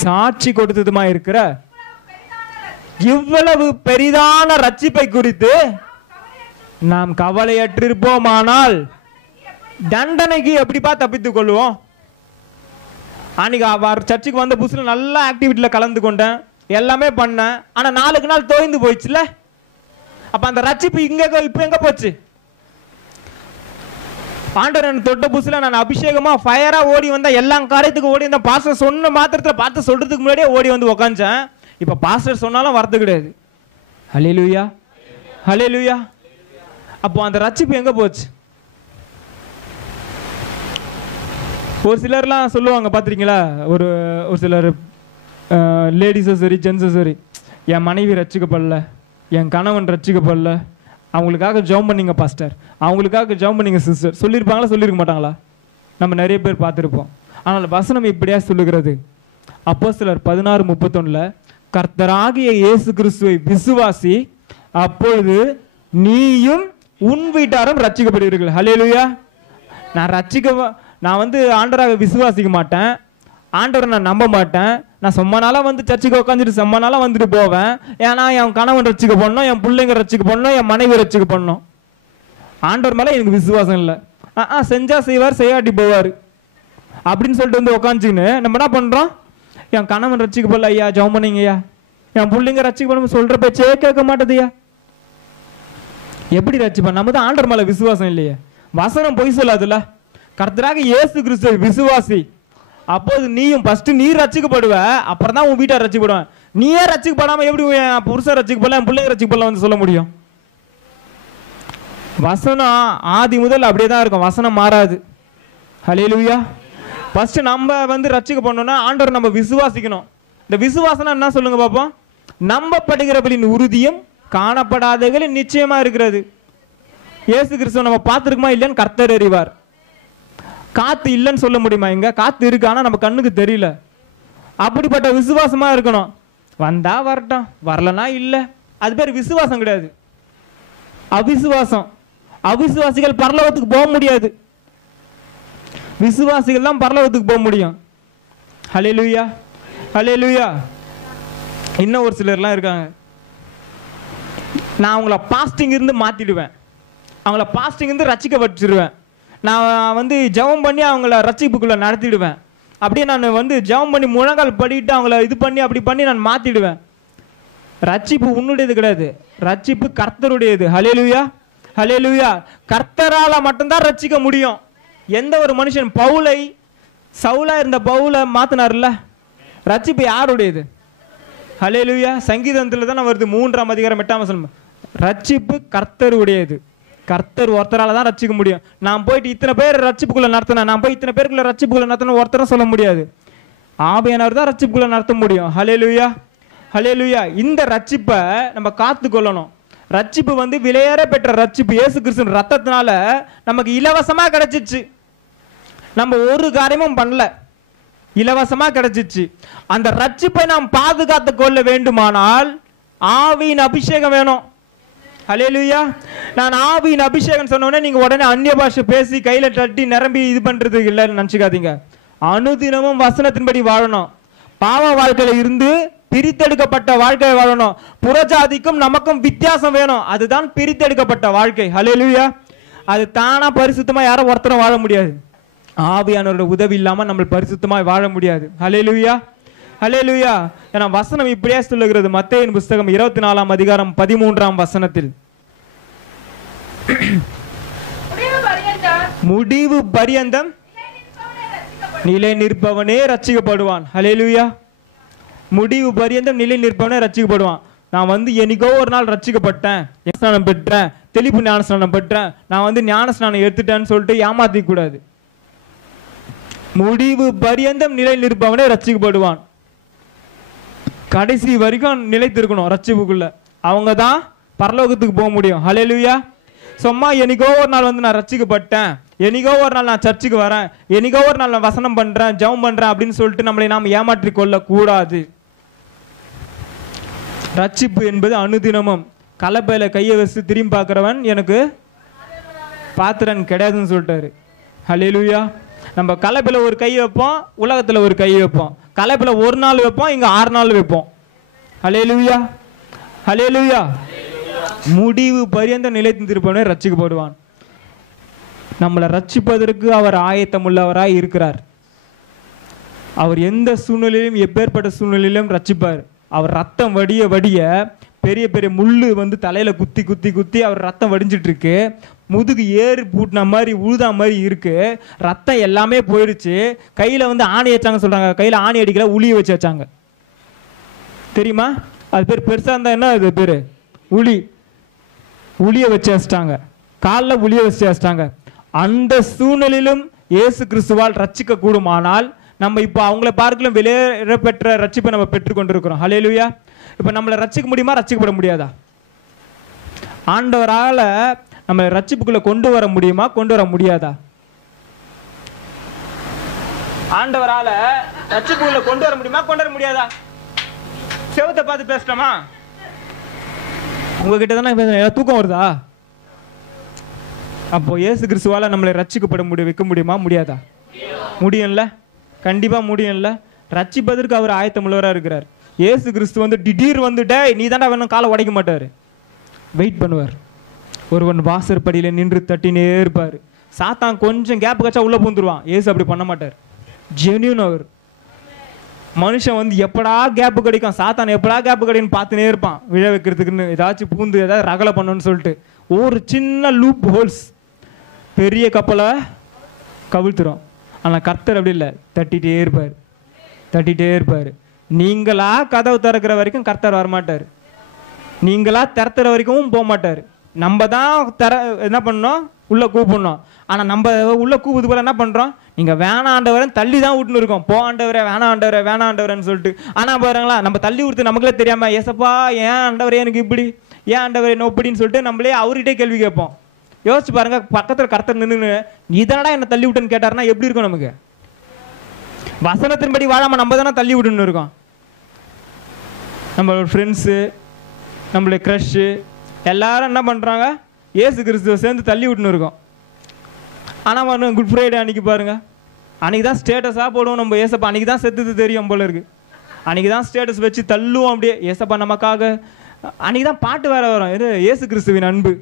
சாட்சி கொடுத்ததுமா இருக்கிற இவ்வளவு பெரிதான ரட்சிப்பை குறித்து நாம் கவலையற்றிருப்போமானால் தண்டனைக்கு எப்படிப்பா தப்பித்துக் கொள்வோம்? அன்னைக்கு அவர் சர்ச்சுக்கு வந்த புதுசுல நல்ல ஆக்டிவிட்டியில கலந்து கொண்டேன், எல்லாமே பண்ணேன். ஆனா நாளுக்கு நாள் தோய்ந்து போயிடுச்சுல. அப்ப அந்த ரட்சிப்பு இப்ப எங்க போச்சு? ஆண்டவர் எனக்கு தொட்ட புதுசுல நான் அபிஷேகமா ஃபயரா ஓடி வந்தா, எல்லா காரியத்துக்கு ஓடி வந்தேன். பாஸ்டர் சொன்ன மாத்திரத்துல பார்த்து சொல்றதுக்கு முன்னாடியே ஓடி வந்து உக்காந்தேன். இப்ப பாஸ்டர் சொன்னாலும் வரது கிடையாது. ஹல்லேலூயா, ஹல்லேலூயா. அப்போ அந்த ரட்சிப்பு எங்க போச்சு? ஒரு சிலர்லாம் சொல்லுவாங்க பார்த்துருக்கீங்களா, ஒரு சிலர் லேடிஸும் சரி ஜென்ஸும் சரி, என் மனைவி ரட்சிக்கப்படல, என் கணவன் ரட்சிக்கப்படல, அவங்களுக்காக ஜெபம் பண்ணீங்க பாஸ்டர், அவங்களுக்காக ஜெபம் பண்ணீங்க சிஸ்டர் சொல்லியிருப்பாங்களா? சொல்லியிருக்க மாட்டாங்களா? நம்ம நிறைய பேர் பார்த்துருப்போம். ஆனால் வசனம் இப்படியா சொல்லுகிறது. அப்போஸ்தலர் 16:31 கர்த்தராகிய இயேசு கிறிஸ்துவை விசுவாசி, அப்பொழுது நீயும் உன் வீட்டாரும் ரட்சிக்கப்படுவீர்கள். ஹல்லேலூயா. நான் ஆண்டவராக விசுவாசிக்க மாட்டேன், ஆண்டவரை நான் நம்ப மாட்டேன். நான் செம்ம நாளாக வந்து சர்ச்சுக்கு உட்காந்துட்டு செம்ம நாளாக வந்துட்டு போவேன். ஏன்னா என் கணவன் ரட்சிக்க பண்ணணும், என் பிள்ளைங்க ரட்சிக்க பண்ணணும், என் மனைவி ரட்சிக்க பண்ணணும். ஆண்டவர் மேலே எனக்கு விசுவாசம் இல்லை. செஞ்சா செய்வார், செய்யாட்டி போவார் அப்படின்னு சொல்லிட்டு வந்து உட்காந்துச்சுன்னு நம்ம என்ன பண்ணுறோம்? என் கணவன் ரட்சிக்க பண்ணல ஐயா, ஜெபம் பண்ணீங்க ஐயா, என் பிள்ளைங்க ரட்சிக்க பண்ண சொல்கிற பேச்சே கேட்க மாட்டேதுயா. எப்படி ரட்சிப்பேன்? நம்ம தான் ஆண்டவர் மேலே விசுவாசம் இல்லையே. வசனம் பொய் சொல்லாதுல்ல. கர்த்தராக இயேசு கிறிஸ்துவை விசுவாசி, அப்போது நீயும் ஃபர்ஸ்ட் நீ ரட்சிக்கப்படுவ, அப்புறம் தான் உன் வீட்டார் ரட்சிக்கப்படுவேன். நீயே ரட்சிக்கப்படாம எப்படி என் புருஷன் ரட்சிக்கப்படல, என் பிள்ளைங்க ரட்சிக்கப்படல வந்து சொல்ல முடியும்? வசனம் ஆதி முதல் அப்படியே தான் இருக்கும், வசனம் மாறாது. ஹல்லேலூயா. ஃபர்ஸ்ட் நம்ம ரட்சிக்கப்படணும்னா ஆண்டவர் நம்ம விசுவாசிக்கணும். இந்த விசுவாசம் என்ன சொல்லுங்க பாப்போம்? நம்பப்படுகிறவர்களின் உறுதியும் காணப்படாதவர்களின் நிச்சயமா இருக்கிறது. இயேசு கிறிஸ்துவ நம்ம பார்த்துருக்குமா இல்லைன்னு கர்த்தர் அறிவார். காத்து இல்லைன்னு சொல்ல முடியுமா? இங்க காத்து இருக்கு, ஆனா நம்ம கண்ணுக்கு தெரியல. அப்படிப்பட்ட விசுவாசமா இருக்கணும். வந்தா வரட்டும், வரலனா இல்லை, அது பேர் விசுவாசம் கிடையாது, அவிசுவாசம். அவிசுவாசிகள் பரலோகத்துக்கு போக முடியாது, விசுவாசிகள் தான் பரலோகத்துக்கு போக முடியும். ஹல்லேலூயா, ஹல்லேலூயா. இன்னும் ஒரு சிலர்லாம் இருக்காங்க, நான் அவங்கள பாஸ்டிங் இருந்து மாத்திடுவேன், அவங்கள பாஸ்டிங் இருந்து ரட்சிக்க வச்சிருவேன், நான் ஜெபம் பண்ணி அவங்கள ரட்சிப்புக்குள்ள நடத்திடுவேன், அப்படியே நான் ஜெபம் பண்ணி முழங்கால் படிட்டு அவங்கள இது பண்ணி அப்படி பண்ணி நான் மாத்திடுவேன். ரட்சிப்பு உன்னுடையது கிடையாது, ரட்சிப்பு கர்த்தருடையது. ஹல்லேலூயா, ஹல்லேலூயா. கர்த்தரால மட்டும்தான் ரட்சிக்க முடியும். எந்த ஒரு மனுஷன் சவுலா இருந்த பவுலை மாத்தினார்ல, ரட்சிப்பு யாருடையது? ஹல்லேலூயா. சங்கீதத்தில் தான் வருது 3ஆம் அதிகாரம் 8ஆம் வசனம், ரட்சிப்பு கர்த்தருடையது. கர்த்தர் ஒருத்தரால தான் ரட்சிக்க முடியும். நான் போயிட்டு இத்தனை பேர் ரட்சிப்புக்குள்ள நடத்தினேன், நான் போய் இத்தனை பேருக்குள்ள ரட்சிப்புக்குள்ள நடத்தின ஒருத்தரும் சொல்ல முடியாது. ஆவியானவர் தான் ரட்சிப்புக்குள்ள நடத்த முடியும். ஹல்லேலூயா, ஹல்லேலூயா. இந்த ரட்சிப்பை நம்ம காத்து கொள்ளணும். ரட்சிப்பு விலையேற பெற்ற ரட்சிப்பு இயேசு கிறிஸ்துவின் ரத்தத்தினால நமக்கு இலவசமா கிடைச்சிச்சு. நம்ம ஒரு காரியமும் பண்ணல, இலவசமா கிடைச்சிச்சு. அந்த ரட்சிப்பை நாம் பாதுகாத்து கொள்ள வேண்டுமானால் ஆவியின் அபிஷேகம் வேணும். ஹல்லேலூயா. நான் ஆவியின் அபிஷேகம் சொன்னோடனே நீங்க உடனே அந்நிய பாஷை பேசி கையில தட்டி நிரம்பி இது பண்றது இல்லைன்னு நினைச்சுக்காதீங்க. அனுதினமும் வசனத்தின்படி வாழணும். பாவ வாழ்க்கையில இருந்து பிரித்தெடுக்கப்பட்ட வாழ்க்கை வாழணும். புறஜாதிக்கும் நமக்கும் வித்தியாசம் வேணும், அதுதான் பிரித்தெடுக்கப்பட்ட வாழ்க்கை. ஹல்லேலூயா. அது தானா பரிசுத்தமா யாரும் ஒருத்தரும் வாழ முடியாது. ஆவியானவரோட உதவி இல்லாம நம்ம பரிசுத்தமா வாழ முடியாது. ஹல்லேலூயா, ஹல்லேலூயா. ஏன்னா வசனம் இப்படியே சொல்லுகிறது. மத்தேயின் புஸ்தகம் 24ஆம் அதிகாரம் 13ஆம் வசனத்தில், முடிவு பரியந்தம் நிலை நிற்பவனே ரட்சிக்கப்படுவான். ஹல்லேலூயா. முடிவு பரியந்தம் நிலை நிற்பவனே ரட்சிக்கப்படுவான். நான் என்னைக்கோ ஒரு நாள் ரட்சிக்கப்பட்டேன், ஞானஸ்நானம் பெற்றேன், தெளிப்பு ஞானஸ்நானம் பெற்றேன், நான் ஞானஸ்நானம் எடுத்துட்டேன்னு சொல்லிட்டு ஏமாத்திக்க கூடாது. முடிவு பரியந்தம் நிலை நிற்பவனே ரட்சிக்கப்படுவான். கடைசி வரைக்கும் நிலைத்திருக்கணும் ரட்சிப்புக்குள்ள, அவங்க தான் பரலோகத்துக்கு போக முடியும். ஹல்லேலூயா. சும்மா என்னைக்கோ ஒரு நாள் வந்து நான் ரட்சிக்கப்பட்டேன், என்னைக்கோ ஒரு நாள் நான் சர்ச்சுக்கு வரேன், என்னைக்கோ ஒரு நாள் நான் வசனம் பண்றேன், ஜெபம் பண்றேன் அப்படின்னு சொல்லிட்டு நம்மளை நாம் ஏமாற்றி கொள்ள கூடாது. ரட்சிப்பு என்பது அனுதினமும். கலப்பையில கையை வச்சு திரும்பி பார்க்கிறவன் எனக்கு பாத்திரன் கிடையாதுன்னு சொல்லிட்டாரு. ஹல்லேலூயா. நம்ம கலப்பையில ஒரு கை வைப்போம், உலகத்துல ஒரு கை வைப்போம். கலப்பையில ஒரு நாள் வைப்போம், இங்க 6 நாள் வைப்போம். ஹல்லேலூயா. ஹல்லேலூயா. முடிவு பரியந்த நிலைத்திருப்பவனே ரட்சிக்கப்படுவான். நம்மளை ரட்சிப்பதற்கு அவர் ஆயத்தமுள்ளவராய் இருக்கிறார். அவர் எந்த சூழ்நிலையிலும் எப்பேற்பட்ட சூழ்நிலையிலும் ரட்சிப்பார். அவர் ரத்தம் வடிய வடிய பெரிய பெரிய முள்ளு வந்து தலையில குத்தி குத்தி குத்தி அவர் ரத்தம் வடிஞ்சிட்டு இருக்கு, முதுகு ஏறு பூட்டின மாதிரி உழுதா மாதிரி இருக்கு, ரத்தம் எல்லாமே போயிடுச்சு. கையில வந்து ஆணி வச்சாங்க சொல்றாங்க, கையில ஆணி அடிக்கல, உளிய வச்சு வச்சாங்க. தெரியுமா? அது பேர் பெருசா இருந்தா என்ன அது பேரு? உளி. உளிய வச்சு வச்சிட்டாங்க, காலில் உளிய வச்சு வச்சிட்டாங்க. அந்த சூழ்நிலையிலும் இயேசு கிறிஸ்துவால் ரட்சிக்க கூடுமானால் நம்ம இப்போ அவங்கள பார்க்கலும் வெளியேற பெற்ற ரட்சிப்பை நம்ம பெற்றுக்கொண்டிருக்கிறோம். ஹல்லேலூயா. இப்போ நம்மளை ரட்சிக்க முடியுமா? ரட்சிக்கப்பட முடியாதா? ஆண்டவரால் நம்மளை ரட்சிப்புக்குள்ள கொண்டு வர முடியுமா? கொண்டு வர முடியாதா? ஆண்டவரால் ரட்சிப்புக்குள்ள கொண்டு வர முடியுமா? கொண்டு வர முடியாதா? செவத்தை பார்த்து பேசிட்டோமா? உங்ககிட்ட தானே பேசுறேன். தூக்கம் வருதா? அப்போ இயேசு கிறிஸ்துவால நம்மளை ரட்சிக்கப்பட வைக்க முடியுமா? முடியாதா? முடியும்ல, கண்டிப்பா முடியும்ல. ரட்சிப்பதற்கு அவர் ஆயத்தமுள்ளவராக இருக்கிறார். இயேசு கிறிஸ்து வந்து திடீர் வந்துட்டே நீ தாண்டா வேணும் காலை உடைக்க மாட்டார், வெயிட் பண்ணுவார். ஒருவன் வாசற்படியில நின்று தட்டினே இருப்பார். சாத்தான் கொஞ்சம் கேப் கச்சா உள்ள பூந்துருவான். இயேசு அப்படி பண்ண மாட்டார். ஜென்யூன் அவர். மனுஷன் வந்து எப்படா கேப்பு கிடைக்கும், சாத்தான் எப்படா கேப்பு கிடைக்குன்னு பார்த்துனே இருப்பான், விழ வைக்கிறதுக்குன்னு ஏதாச்சும் பூந்து ஏதாவது ரகலை பண்ணணும்னு சொல்லிட்டு. ஒரு சின்ன லூப் ஹோல்ஸ் பெரிய கப்பலை கவிழ்த்துரும். ஆனால் கர்த்தர் அப்படி இல்லை, தட்டிகிட்டே இருப்பார், தட்டிகிட்டே இருப்பார். நீங்களா கதவு திறக்கிற வரைக்கும் கர்த்தர் வரமாட்டார், நீங்களா திறத்துற வரைக்கும் போக மாட்டார். நம்ம தான் என்ன பண்ணோம், உள்ளே கூப்பிடணும். ஆனால் நம்ம உள்ளே கூப்பிது போல என்ன பண்ணுறோம், நீங்கள் வேணாம் ஆண்டவரன் தள்ளி தான் விட்டுன்னு இருக்கோம். போ ஆண்டவரே, வேணாம் ஆண்டவரே, வேணாம் ஆண்டவரன்னு சொல்லிட்டு. ஆனால் பாருங்களா, நம்ம தள்ளி விடுத்து நமக்குள்ளே தெரியாமல், ஏசப்பா ஏன் ஆண்டவரே எனக்கு இப்படி, ஏன் ஆண்டவரே நோப்படின்னு சொல்லிட்டு நம்மளே அவர்கிட்டே கேள்வி கேட்போம். யோசிச்சு பாருங்க, பக்கத்தில் கர்த்தர் நின்று நீதானடா என்னை தள்ளி விட்டுன்னு கேட்டாருன்னா எப்படி இருக்கும் நமக்கு? வசனத்தின்படி வாழாமல் நம்ம தானே தள்ளி விட்டுன்னு இருக்கோம். நம்மளோட ஃப்ரெண்ட்ஸு, நம்மளுடைய க்ரஷ்ஷு எல்லாரும் என்ன பண்ணுறாங்க, இயேசு கிறிஸ்துவை சேர்ந்து தள்ளி விட்டுன்னு இருக்கோம். ஆனால் பாருங்க, குட் ஃப்ரைடே அன்றைக்கி பாருங்க, அன்றைக்கி தான் ஸ்டேட்டஸாக போடுவோம். நம்ம ஏசப்பா அன்றைக்கி தான் செத்துது தெரியும் போல இருக்குது. அன்றைக்கி தான் ஸ்டேட்டஸ் வச்சு தள்ளுவோம் அப்படியே, ஏசப்பா நமக்காக. அன்றைக்கி தான் பாட்டு வேறு வரும், இது இயேசு கிறிஸ்துவின் அன்பு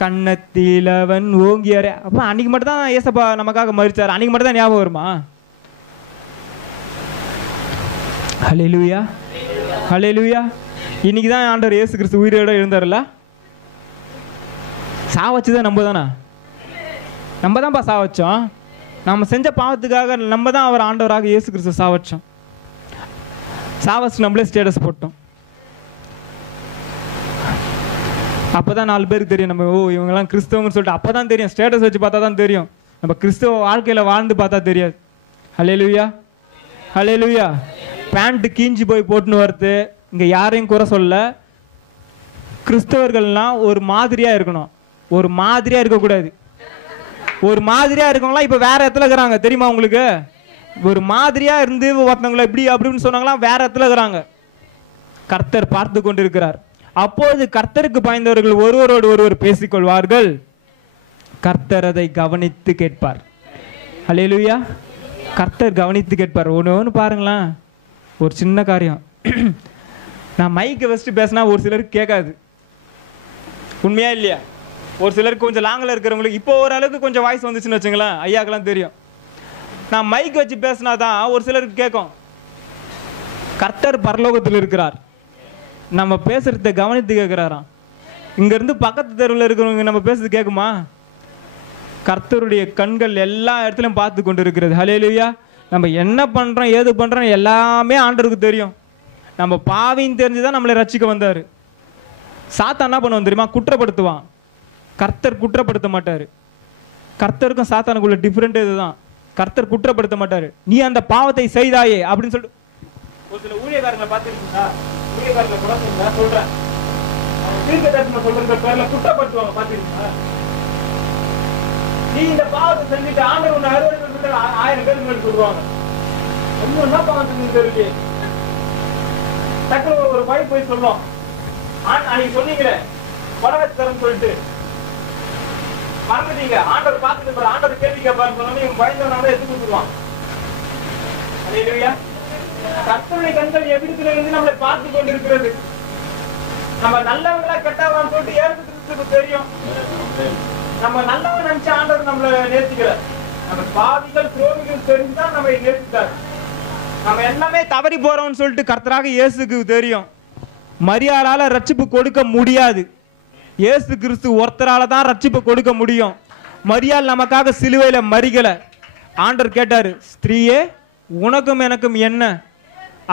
கண்ணத்தில் அவன் ஓங்கியாரே. அப்போ அன்றைக்கி மட்டும் தான் ஏசப்பா நமக்காக மரிச்சார், அன்றைக்கி மட்டும் தான் ஞாபகம் வருமா? ஹல்லேலூயா, ஹல்லேலூயா. இன்னைக்கு தான் ஆண்டவர் இயேசு கிறிஸ்து உயிரோட எழுந்தார்ல. சாவச்சுதான் நம்ம தானே, நம்ம தான்ப்பா சாவச்சோம். நம்ம செஞ்ச பாவத்துக்காக நம்ம தான் அவர் ஆண்டவராக இயேசு கிறிஸ்து சாவச்சோம். சாவச்சு நம்மளே ஸ்டேட்டஸ் போட்டோம். அப்போ தான் 4 பேருக்கு தெரியும் நம்ம, ஓ இவங்கெல்லாம் கிறிஸ்தவங்கன்னு சொல்லிட்டு. அப்போ தான் தெரியும், ஸ்டேட்டஸ் வச்சு பார்த்தா தான் தெரியும். நம்ம கிறிஸ்தவ வாழ்க்கையில் வாழ்ந்து பார்த்தா தெரியாது. ஹல்லேலூயா, ஹல்லேலூயா. பேண்ட் கீஞ்சி போய் போட்டுன்னு வருது, இங்கே யாரையும் குறை சொல்ல. கிறிஸ்தவர்கள்லாம் ஒரு மாதிரியாக இருக்கணும், ஒரு மாதிரியாக இருக்கக்கூடாது. ஒரு மாதிரியாக இருக்கவங்களாம் இப்போ வேற இடத்துல இருக்கிறாங்க தெரியுமா உங்களுக்கு? ஒரு மாதிரியாக இருந்து ஒருத்தவங்களை இப்படி அப்படின்னு சொன்னாங்களாம் வேற இடத்துல இருக்கிறாங்க. கர்த்தர் பார்த்து கொண்டு இருக்கிறார். அப்போது கர்த்தருக்கு பாய்ந்தவர்கள் ஒருவரோடு ஒருவர் பேசிக்கொள்வார்கள், கர்த்தர் அதை கவனித்து கேட்பார். ஹல்லேலூயா. கர்த்தர் கவனித்து கேட்பார். ஒன்று பாருங்களேன், ஒரு சின்ன காரியம், நான் மைக்கை வச்சுட்டு பேசினா ஒரு சிலருக்கு கேட்காது, உண்மையா இல்லையா? ஒரு சிலருக்கு கொஞ்சம் லாங்கில் இருக்கிறவங்களுக்கு இப்போ ஓரளவுக்கு கொஞ்சம் வாய்ஸ் வந்துச்சுன்னு வச்சுங்களேன், ஐயாக்கெல்லாம் தெரியும். நான் மைக் வச்சு பேசினா தான் ஒரு சிலருக்கு கேட்கும். கர்த்தர் பரலோகத்தில் இருக்கிறார், நம்ம பேசுறத கவனித்து கேட்குறாராம். இங்கேருந்து பக்கத்து தெருவில் இருக்கிறவங்க நம்ம பேசுறது கேட்குமா? கர்த்தருடைய கண்கள் எல்லா இடத்துலையும் பார்த்து கொண்டு இருக்கிறது. ஹல்லேலூயா. நம்ம என்ன பண்ணுறோம் ஏது பண்ணுறோம் எல்லாமே ஆண்டவருக்கு தெரியும். நம்ம பாவின்னு தெரிஞ்சுதான் நம்மளை ரட்சிக்க வந்தார். சாத்தான் என்ன பண்ணுவான் தெரியுமா? குற்றப்படுத்துவான். கர்த்தர் குற்றப்படுத்த மாட்டார். கர்த்தருக்கும் சாத்தானுக்குள்ள டிஃப்ரெண்ட் இதுதான். கர்த்தர் குற்றப்படுத்த மாட்டாரு. நீ அந்த பாவத்தை செய்தாயே அப்படின்னு சொல்லிட்டு ஒரு சில ஊழியக்காரங்களை பார்த்துருக்கீங்களா? ஊழியக்காரங்களை கூட சொல்றேன், தீர்க்கதரிசனம் சொல்ற பேர்ல குற்றப்படுத்துவாங்க, பார்த்துருக்கீங்களா? நீ இந்த பாவத்தை செஞ்சுட்டு ஆண்டவர் உன்னை அறுவடை 1000 பேருக்கு முன்னாடி சொல்லுவாங்க. என்ன பாவம் செஞ்சு டக்குனு ஒரு வாய் போய் சொல்லும், அன்னைக்கு சொன்னீங்களே பரவச்சரம் சொல்லிட்டு மறந்துட்டீங்க, ஆண்டவர் பார்த்துட்டு ஆண்டவர் கேள்வி கேட்பாரு சொன்னோம், பயந்தவனால எடுத்து கொடுத்துருவான். கர்த்தருடைய கண்கள் எவ்விடத்துல இருந்து நம்மளை பார்த்து கொண்டிருக்கிறது. நம்ம நல்லவங்களா கெட்டவான்னு சொல்லிட்டு ஏற்கனவே தெரியும். நம்ம நல்லவன் நினைச்ச ஆண்டவர் நம்மளை நேசிக்கல. நம்ம பாவிகள் துரோகிகள் தெரிஞ்சுதான் நம்ம நேசித்தார். நம்ம எல்லாமே தவறி போறோம்னு சொல்லிட்டு கர்த்தராக இயேசுக்கு தெரியும். மரியாளால ரட்சிப்பு கொடுக்க முடியாது. இயேசு கிறிஸ்து ஒருத்தரால தான் ரட்சிப்பு கொடுக்க முடியும். மரியாள் நமக்காக சிலுவையில மரிக்கல. ஆண்டவர் கேட்டாரு, ஸ்திரீயே உனக்கும் எனக்கும் என்ன?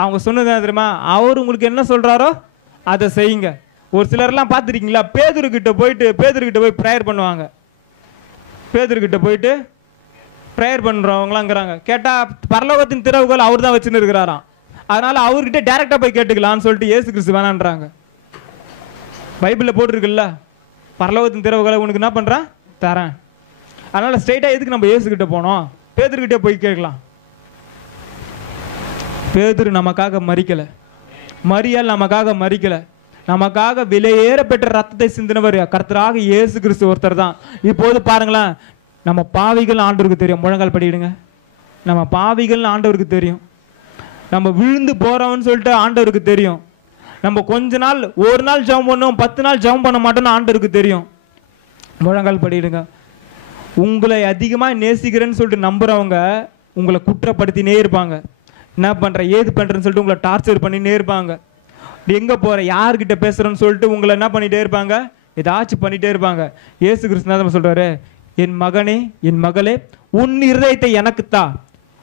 அவங்க சொன்னது என்ன தெரியுமா? அவர் உங்களுக்கு என்ன சொல்றாரோ அதை செய்யுங்க. ஒரு சிலர்லாம் பார்த்துருக்கீங்களா, பேதுருக்கிட்ட போய் ப்ரேயர் பண்ணுவாங்க. பேதுருக்கிட்ட போயிட்டு ப்ரேயர் பண்ணுறவங்களாங்கிறாங்க. கேட்டால் பரலோகத்தின் திறவுகள் அவர் தான் வச்சுன்னு இருக்கிறாராம். அதனால அவர்கிட்ட டைரெக்டாக போய் கேட்டுக்கலான்னு சொல்லிட்டு இயேசு கிறிஸ்து வேணான்றாங்க. பைபிளில் போட்டிருக்குல்ல, பரலோகத்தின் திறவுகளை உனக்கு என்ன பண்ணுறேன் தரேன். அதனால் ஸ்ட்ரெயிட்டாக எதுக்கு நம்ம இயேசுக்கிட்ட போனோம்? பேதுருக்கிட்டே போய் கேட்கலாம். பேதுரு நமக்காக மரிக்கலை, மரியாள் நமக்காக மரிக்கலை. நமக்காக விலையேற பெற்ற ரத்தத்தை சிந்தினவர் கர்த்தராக இயேசு கிறிஸ்து ஒருத்தர் தான். இப்போது பாருங்களேன், நம்ம பாவிகள் ஆண்டவருக்கு தெரியும். முழங்கால் படிடுங்க. நம்ம பாவிகள் ஆண்டவருக்கு தெரியும். நம்ம விழுந்து போறோம்னு சொல்லிட்டு ஆண்டவருக்கு தெரியும். நம்ம கொஞ்ச நாள், ஒரு நாள் ஜெபம் பண்ணுவோம், 10 நாள் ஜெபம் பண்ண மாட்டோம்னு ஆண்டவருக்கு தெரியும். முழங்கால் படிடுங்க. உங்களை அதிகமாக நேசிக்கிறேன்னு சொல்லிட்டு நம்புறவங்க உங்களை குற்றப்படுத்தினே இருப்பாங்க. என்ன பண்ற ஏது பண்றேன்னு சொல்லிட்டு உங்களை டார்ச்சர் பண்ணினே இருப்பாங்க. எங்க போற, யார்கிட்ட பேசுறேன்னு சொல்லிட்டு உங்களை என்ன பண்ணிட்டே இருப்பாங்க, ஏதாச்சும் பண்ணிட்டே இருப்பாங்க. இயேசு கிறிஸ்து சொல்றாரு, என் மகனே என் மகளே, உன் இருதயத்தை எனக்குத்தா,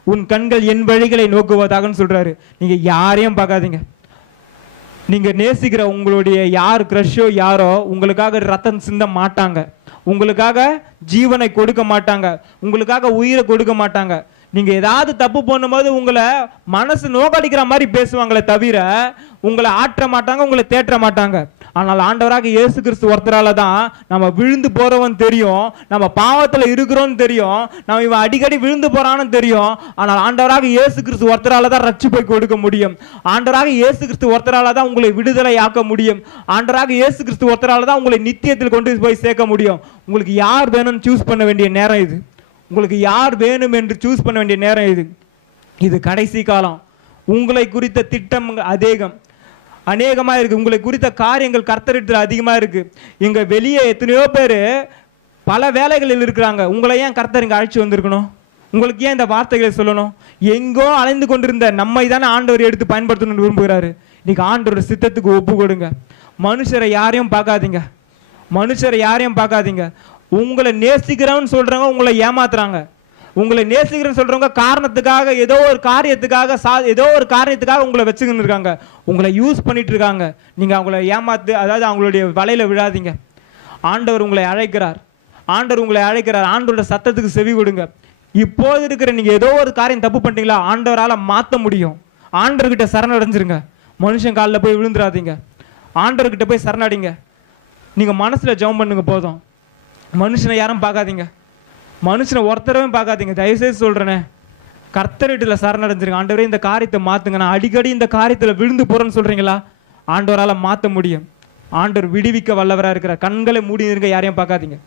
உன் கண்கள் என் வழிகளை நோக்குவதாகன்னு சொல்றாரு. நீங்க யாரையும் பார்க்காதீங்க. நீங்க நேசிக்கிற உங்களுடைய யார் கிரஷோ யாரோ உங்களுக்காக ரத்தம் சிந்த மாட்டாங்க, உங்களுக்காக ஜீவனை கொடுக்க மாட்டாங்க, உங்களுக்காக உயிரை கொடுக்க மாட்டாங்க. நீங்க ஏதாவது தப்பு பண்ணும்போது உங்களை மனசு நோக்கடிக்கிற மாதிரி பேசுவாங்களே தவிர உங்களை ஆற்ற மாட்டாங்க, உங்களை தேற்ற மாட்டாங்க. ஆனால் ஆண்டவராக இயேசு கிறிஸ்து ஒருத்தரால தான் நம்ம விழுந்து போறவன் தெரியும், நம்ம பாவத்துல இருக்கிறோம்னு தெரியும், நம்ம இவன் அடிக்கடி விழுந்து போறான்னு தெரியும். ஆனால் ஆண்டவராக இயேசு கிறிஸ்து ஒருத்தரால தான் ரட்சிப்பை கொடுக்க முடியும். ஆண்டவராக இயேசு கிறிஸ்து ஒருத்தரால தான் உங்களை விடுதலை ஆக்க முடியும். ஆண்டவராக இயேசு கிறிஸ்து ஒருத்தரால தான் உங்களை நித்தியத்தில் கொண்டு போய் சேர்க்க முடியும். உங்களுக்கு யார் வேணும்னு சூஸ் பண்ண வேண்டிய நேரம் இது. உங்களுக்கு யார் வேணும் என்று சூஸ் பண்ண வேண்டிய நேரம் இது. இது கடைசி காலம். உங்களை குறித்த திட்டம் அநேகமாக இருக்கு. உங்களை குறித்த காரியங்கள் கர்த்தரிடத்தில் அதிகமாக இருக்கு. இங்க வெளியே எத்தனையோ பேர் பல வேலைகளில் இருக்கிறாங்க. உங்களை ஏன் கர்த்தர் இங்கே அழைச்சி வந்திருக்கணும்? உங்களுக்கு ஏன் இந்த வார்த்தைகளை சொல்லணும்? எங்கோ அலைந்து கொண்டிருந்த நம்மை தானே ஆண்டவர் எடுத்து பயன்படுத்தணும்னு விரும்புகிறாரு. இன்னைக்கு ஆண்டவர் சித்தத்துக்கு ஒப்பு கொடுங்க. மனுஷரை யாரையும் பார்க்காதீங்க, மனுஷரை யாரையும் பார்க்காதீங்க. உங்களை நேசிக்கிறவன்னு சொல்றவங்க உங்களை ஏமாத்துறாங்க. உங்களை நேசிக்கிறேன்னு சொல்றவங்க காரணத்துக்காக ஏதோ ஒரு காரியத்துக்காக உங்களை வச்சுக்கின்னு இருக்காங்க, உங்களை யூஸ் பண்ணிட்டு இருக்காங்க. நீங்க அவங்கள ஏமாத்து, அதாவது அவங்களுடைய வலையில விழாதீங்க. ஆண்டவர் உங்களை அழைக்கிறார், ஆண்டவர் உங்களை அழைக்கிறார். ஆண்டவரோட சத்தத்துக்கு செவி கொடுங்க. இப்போது இருக்கிற நீங்க ஏதோ ஒரு காரியம் தப்பு பண்ணிட்டீங்களா, ஆண்டவரால மாற்ற முடியும். ஆண்டவர்கிட்ட சரணடைஞ்சிருங்க. மனுஷன் காலில் போய் விழுந்துடாதீங்க, ஆண்டவர்கிட்ட போய் சரணடைங்க. நீங்க மனசுல ஜெபம் பண்ணுங்க போதும். மனுஷனை யாரும் பார்க்காதீங்க, மனுஷனை ஒருத்தரவும் பார்க்காதீங்க. தயவுசெய்து சொல்றேனே, கர்த்தரிடத்துல சரணடைஞ்சிருங்க. ஆண்டவரே இந்த காரியத்தை மாத்துங்க, நான் அடிக்கடி இந்த காரியத்துல விழுந்து போறேன்னு சொல்றீங்களா, ஆண்டவரால மாற்ற முடியும். ஆண்டவர் விடுவிக்க வல்லவராக இருக்கிறார். கண்களை மூடி இருங்க, யாரையும் பார்க்காதீங்க.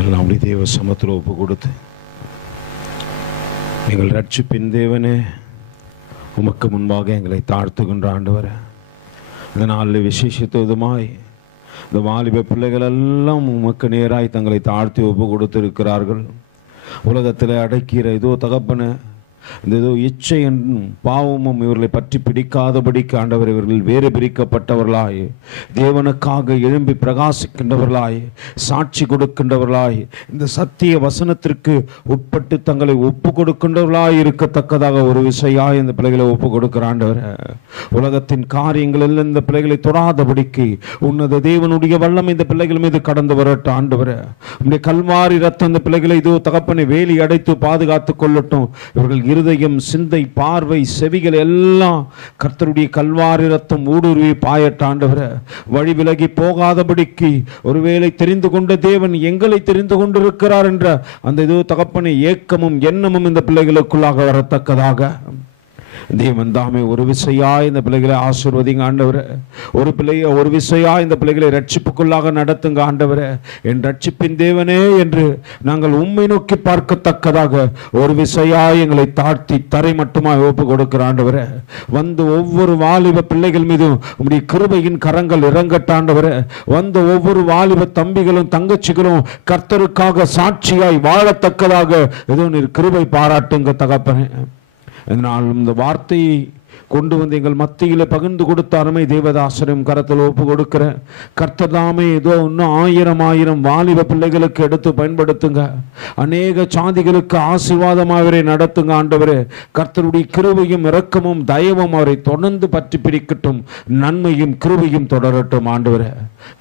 எல்லாம் அப்படி தேவ சமத்தில் ஒப்பு கொடுத்து, எங்கள் ரட்சிப்பின் தேவனே, உமக்கு முன்பாக எங்களை தாழ்த்துகின்ற ஆண்டவரே, இந்த நாளில் விசேஷித்ததுமாய் இந்த வாலிப பிள்ளைகள் எல்லாம் உமக்கு நேராய் தங்களை தாழ்த்தி ஒப்பு கொடுத்திருக்கிறார்கள். உலகத்தில் அடைக்கிற இதோ தகப்பன இந்த ஏதோ இச்சை என்னும் பாவமும் இவர்களை பற்றி பிடிக்காதபடிக்கு ஆண்டவர் இவர்கள் வேறு பிரிக்கப்பட்டவர்களாய், தேவனுக்காக எழும்பி பிரகாசிக்கின்றவர்களாய், சாட்சி கொடுக்கின்றவர்களாய், இந்த சத்திய வசனத்திற்கு உட்பட்டு தங்களை ஒப்பு கொடுக்கின்றவர்களாய் இருக்கத்தக்கதாக ஒரு விஷயாய் இந்த பிள்ளைகளை ஒப்பு கொடுக்கிற ஆண்டவர். உலகத்தின் காரியங்கள் எல்லாம் இந்த பிள்ளைகளை தொடாதபடிக்கு உன்னத தேவனுடைய வல்லம் இந்த பிள்ளைகள் மீது கடந்து வரட்டும் ஆண்டவர். உடைய கல்வாரி ரத்தம் இந்த பிள்ளைகளை இதோ தகப்பனை வேலி அடைத்து பாதுகாத்து கொள்ளட்டும். இவர்கள் இருதயம், சிந்தை, பார்வை, செவிகள் எல்லாம் கர்த்தருடைய கல்வாரி ரத்தம் ஊடுருவி பாயட்டாண்டவர. வழி விலகி போகாதபடிக்கு ஒருவேளை தெரிந்து கொண்ட தேவன் எங்களை தெரிந்து கொண்டிருக்கிறார் என்ற அந்த இதோ தகப்பனை ஏக்கமும் எண்ணமும் இந்த பிள்ளைகளுக்குள்ளாக வரத்தக்கதாக தேவன் தாமே ஒரு விசையா இந்த பிள்ளைகளை ஆசீர்வதிங்க ஆண்டவரே. ஒரு விசையா இந்த பிள்ளைகளை ரட்சிப்புக்குள்ளாக நடத்துங்க ஆண்டவரே. என் ரட்சிப்பின் தேவனே என்று நாங்கள் உம்மை நோக்கி பார்க்கத்தக்கதாக ஒரு விசையா எங்களை தாழ்த்தி தரை மட்டுமாய் ஒப்பு கொடுக்கிற ஆண்டவரே. வந்து ஒவ்வொரு வாலிப பிள்ளைகள் மீதும் உம்முடைய கிருபையின் கரங்கள் இறங்கட்டாண்டவரே. வந்த ஒவ்வொரு வாலிப தம்பிகளும் தங்கச்சிகளும் கர்த்தருக்காக சாட்சியாய் வாழத்தக்கதாக ஏதோ நீர் கிருபை பாராட்டுங்க தகப்பனே. அதனால் இந்த வார்த்தையை கொண்டு வந்து எங்கள் மத்தியில் பகிர்ந்து கொடுத்த அருமை தேவதாசரும் கரத்தில் ஒப்பு கொடுக்கிற கர்த்ததாமே ஏதோ இன்னும் ஆயிரம் வாலிப பிள்ளைகளுக்கு எடுத்து பயன்படுத்துங்க. அநேக சாதிகளுக்கு ஆசீர்வாதமாக அவரை நடத்துங்க ஆண்டவரே. கர்த்தருடைய கிருபையும் இரக்கமும் தயவும் அவரை தொடர்ந்து பற்றி பிடிக்கட்டும். நன்மையும் கிருபையும் தொடரட்டும் ஆண்டவரே.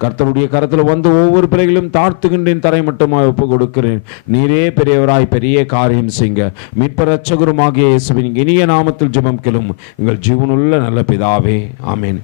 கர்த்தருடைய கரத்தில் வந்து ஒவ்வொரு பிள்ளைகளும் தாழ்த்துகின்றேன், தரை மட்டுமாக ஒப்பு கொடுக்கிறேன். நீரே பெரியவராய் பெரிய காரியம் செய்யுங்க. மீட்பர் இரட்சகருமாகிய இயேசுவின் இனிய நாமத்தில் ஜெபம் கேளும் எங்கள் ஜீவனுள்ள நல்ல பிதாவே, ஆமென்.